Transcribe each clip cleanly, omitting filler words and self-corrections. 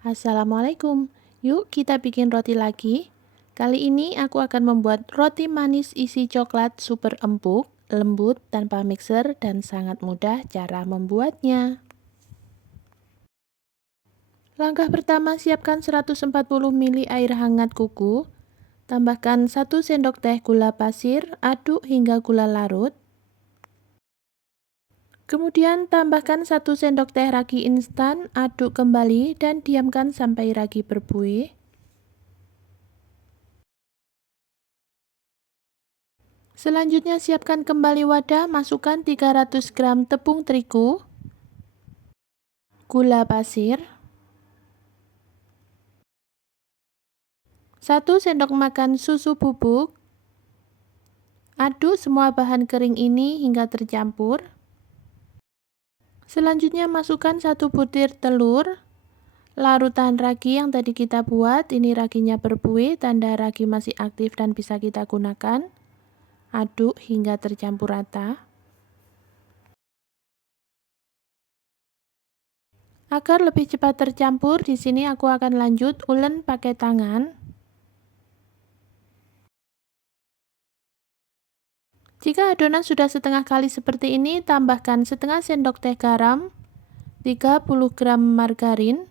Assalamualaikum. Yuk kita bikin roti lagi. Kali ini aku akan membuat roti manis isi coklat super empuk, lembut, tanpa mixer, dan sangat mudah cara membuatnya. Langkah pertama, siapkan 140 ml air hangat kuku. Tambahkan 1 sendok teh gula pasir, aduk hingga gula larut. Kemudian tambahkan 1 sendok teh ragi instan, aduk kembali dan diamkan sampai ragi berbuih. Selanjutnya siapkan kembali wadah, masukkan 300 gram tepung terigu, gula pasir, 1 sendok makan susu bubuk. Aduk semua bahan kering ini hingga tercampur. Selanjutnya masukkan 1 butir telur, larutan ragi yang tadi kita buat, ini raginya berbuih, tanda ragi masih aktif dan bisa kita gunakan. Aduk hingga tercampur rata. Agar lebih cepat tercampur, di sini aku akan lanjut ulen pakai tangan. Jika adonan sudah setengah kali seperti ini, tambahkan setengah sendok teh garam, 30 gram margarin,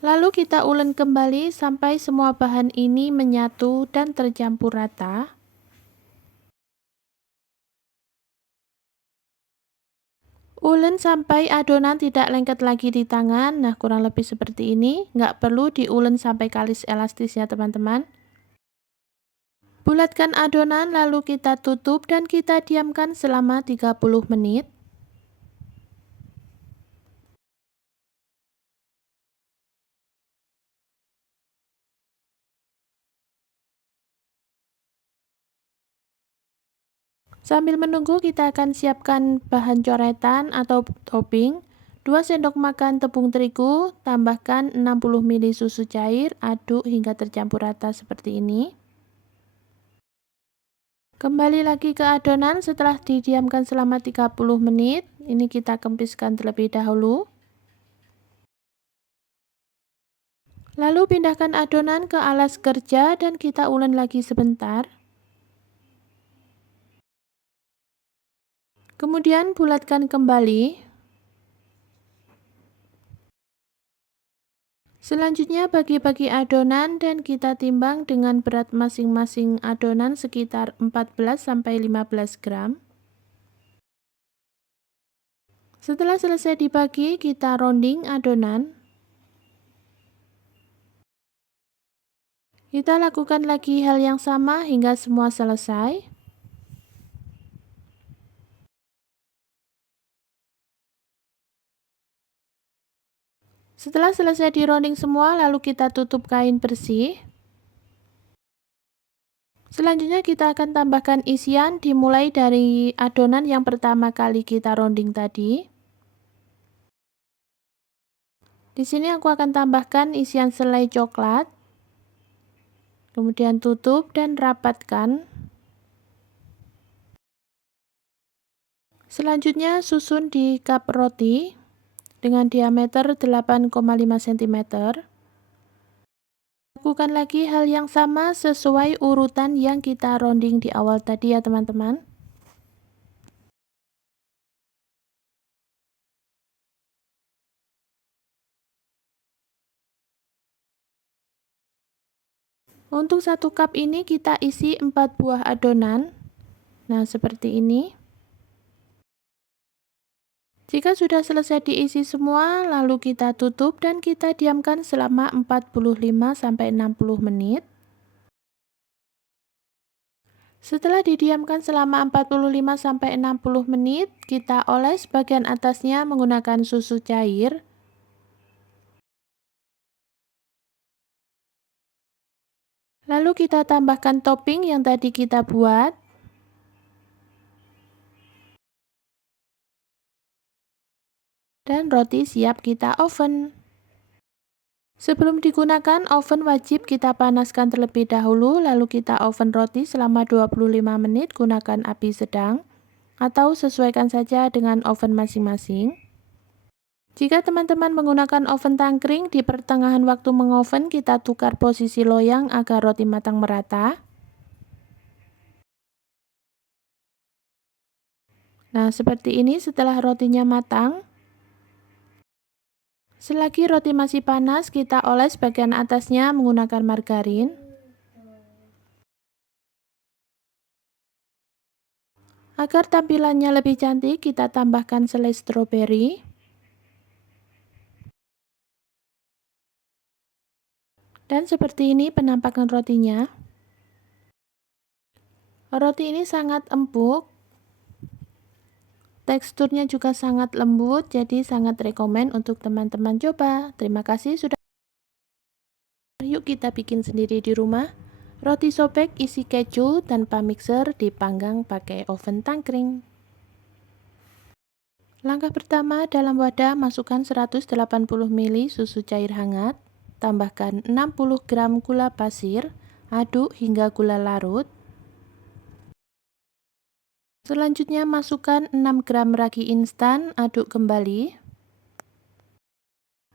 lalu kita ulen kembali sampai semua bahan ini menyatu dan tercampur rata. Ulen sampai adonan tidak lengket lagi di tangan. Nah, kurang lebih seperti ini. Nggak perlu diulen sampai kalis elastis ya teman-teman. Bulatkan adonan lalu kita tutup dan kita diamkan selama 30 menit. Sambil menunggu, kita akan siapkan bahan coretan atau topping. 2 sendok makan tepung terigu, tambahkan 60 ml susu cair, aduk hingga tercampur rata seperti ini. Kembali lagi ke adonan setelah didiamkan selama 30 menit. Ini kita kempiskan terlebih dahulu. Lalu pindahkan adonan ke alas kerja dan kita ulen lagi sebentar. Kemudian bulatkan kembali. Selanjutnya bagi-bagi adonan dan kita timbang dengan berat masing-masing adonan sekitar 14-15 gram. Setelah selesai dibagi, kita rounding adonan. Kita lakukan lagi hal yang sama hingga semua selesai. Setelah selesai di rounding semua, lalu kita tutup kain bersih. Selanjutnya kita akan tambahkan isian dimulai dari adonan yang pertama kali kita rounding tadi. Di sini aku akan tambahkan isian selai coklat. Kemudian tutup dan rapatkan. Selanjutnya susun di cup roti dengan diameter 8,5 cm. Lakukan lagi hal yang sama sesuai urutan yang kita rounding di awal tadi ya teman-teman. Untuk 1 cup ini kita isi 4 buah adonan. Nah, seperti ini. Jika sudah selesai diisi semua, lalu kita tutup dan kita diamkan selama 45-60 menit. Setelah didiamkan selama 45-60 menit, kita oles bagian atasnya menggunakan susu cair. Lalu kita tambahkan topping yang tadi kita buat. Dan roti siap kita oven. Sebelum digunakan, oven wajib kita panaskan terlebih dahulu, lalu kita oven roti selama 25 menit, gunakan api sedang. atau sesuaikan saja dengan oven masing-masing. Jika teman-teman menggunakan oven tangkring, di pertengahan waktu mengoven kita tukar posisi loyang agar roti matang merata. Nah, seperti ini setelah rotinya matang. Selagi roti masih panas, kita oles bagian atasnya menggunakan margarin. Agar tampilannya lebih cantik, kita tambahkan selai stroberi. Dan seperti ini penampakan rotinya. Roti ini sangat empuk. Teksturnya juga sangat lembut, jadi sangat rekomen untuk teman-teman coba. Terima kasih sudah. Yuk kita bikin sendiri di rumah. Roti sobek isi keju tanpa mixer dipanggang pakai oven tangkring. Langkah pertama, dalam wadah masukkan 180 ml susu cair hangat. Tambahkan 60 gram gula pasir, aduk hingga gula larut. Selanjutnya masukkan 6 gram ragi instan, aduk kembali.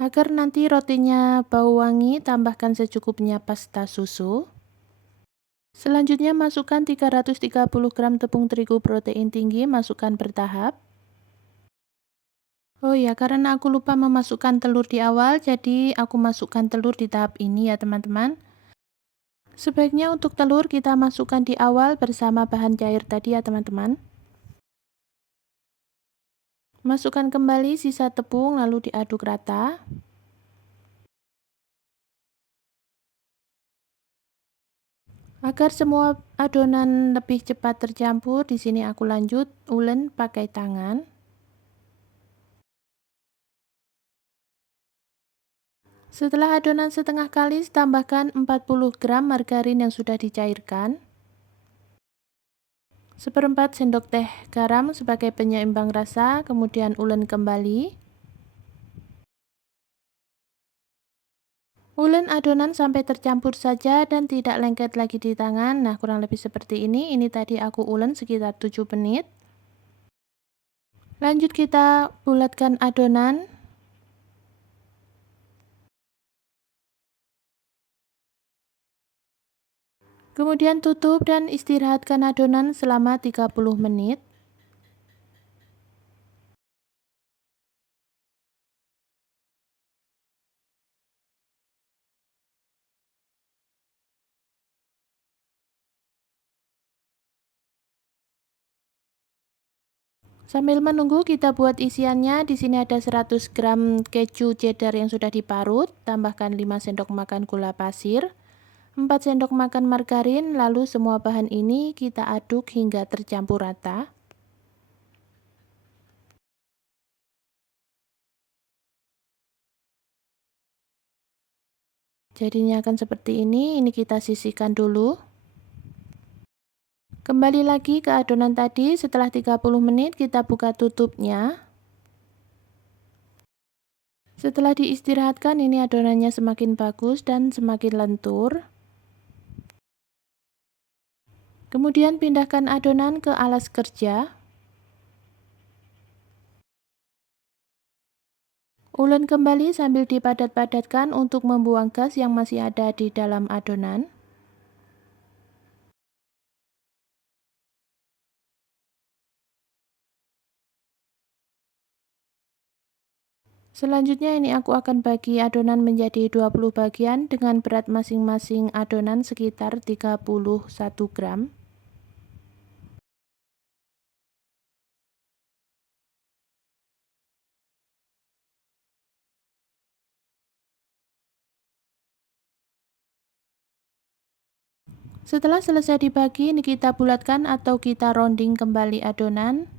Agar nanti rotinya bau wangi, tambahkan secukupnya pasta susu. Selanjutnya masukkan 330 gram tepung terigu protein tinggi, masukkan bertahap. Oh ya, karena aku lupa memasukkan telur di awal, jadi aku masukkan telur di tahap ini ya teman-teman. Sebaiknya untuk telur kita masukkan di awal bersama bahan cair tadi ya teman-teman. Masukkan kembali sisa tepung lalu diaduk rata. Agar semua adonan lebih cepat tercampur, di sini aku lanjut ulen pakai tangan. Setelah adonan setengah kalis, tambahkan 40 gram margarin yang sudah dicairkan. 1/4 sendok teh garam sebagai penyeimbang rasa, kemudian ulen kembali. Ulen adonan sampai tercampur saja dan tidak lengket lagi di tangan. Nah, kurang lebih seperti ini. Ini tadi aku ulen sekitar 7 menit. Lanjut kita bulatkan adonan. Kemudian tutup dan istirahatkan adonan selama 30 menit. Sambil menunggu kita buat isiannya. Di sini ada 100 gram keju cheddar yang sudah diparut, tambahkan 5 sendok makan gula pasir, 4 sendok makan margarin, lalu semua bahan ini kita aduk hingga tercampur rata. Jadinya akan seperti ini kita sisihkan dulu. Kembali lagi ke adonan tadi, setelah 30 menit kita buka tutupnya. Setelah diistirahatkan, ini adonannya semakin bagus dan semakin lentur. Kemudian pindahkan adonan ke alas kerja. Ulen kembali sambil dipadat-padatkan untuk membuang gas yang masih ada di dalam adonan. Selanjutnya ini aku akan bagi adonan menjadi 20 bagian dengan berat masing-masing adonan sekitar 31 gram. Setelah selesai dibagi, ini kita bulatkan atau kita rounding kembali adonan.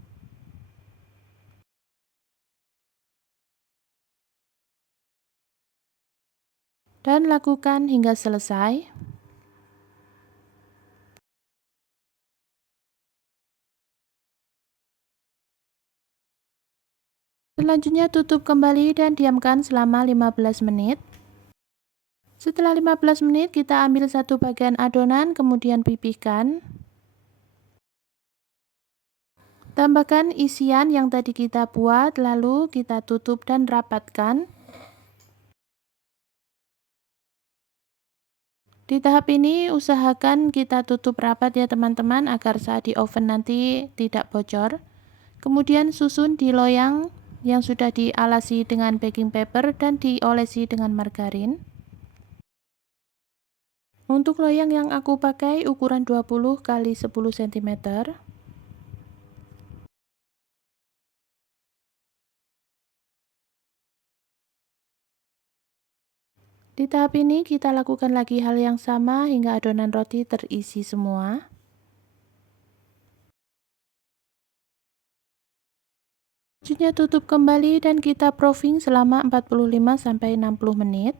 Dan lakukan hingga selesai. Selanjutnya tutup kembali dan diamkan selama 15 menit. Setelah 15 menit kita ambil satu bagian adonan kemudian pipihkan. Tambahkan isian yang tadi kita buat, lalu kita tutup dan rapatkan. Di tahap ini usahakan kita tutup rapat ya teman-teman, agar saat di oven nanti tidak bocor. Kemudian susun di loyang yang sudah dialasi dengan baking paper dan diolesi dengan margarin. Untuk loyang yang aku pakai ukuran 20 x 10 cm. Di tahap ini kita lakukan lagi hal yang sama hingga adonan roti terisi semua. Selanjutnya tutup kembali dan kita proofing selama 45-60 menit.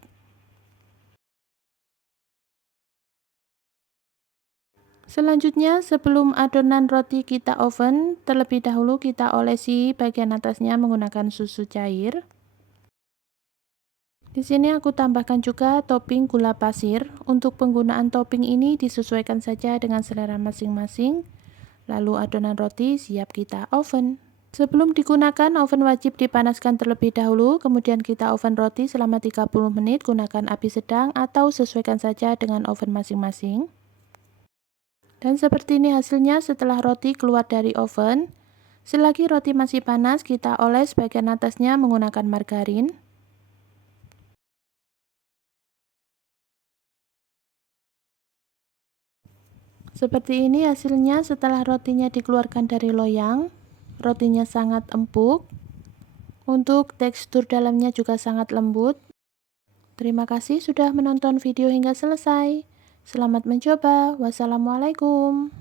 Selanjutnya sebelum adonan roti kita oven, terlebih dahulu kita olesi bagian atasnya menggunakan susu cair. Di sini aku tambahkan juga topping gula pasir. Untuk penggunaan topping ini disesuaikan saja dengan selera masing-masing. Lalu adonan roti siap kita oven. Sebelum digunakan, oven wajib dipanaskan terlebih dahulu, kemudian kita oven roti selama 30 menit, gunakan api sedang atau sesuaikan saja dengan oven masing-masing. Dan seperti ini hasilnya setelah roti keluar dari oven. Selagi roti masih panas, kita oles bagian atasnya menggunakan margarin. Seperti ini hasilnya setelah rotinya dikeluarkan dari loyang. Rotinya sangat empuk. Untuk tekstur dalamnya juga sangat lembut. Terima kasih sudah menonton video hingga selesai. Selamat mencoba. Wassalamualaikum.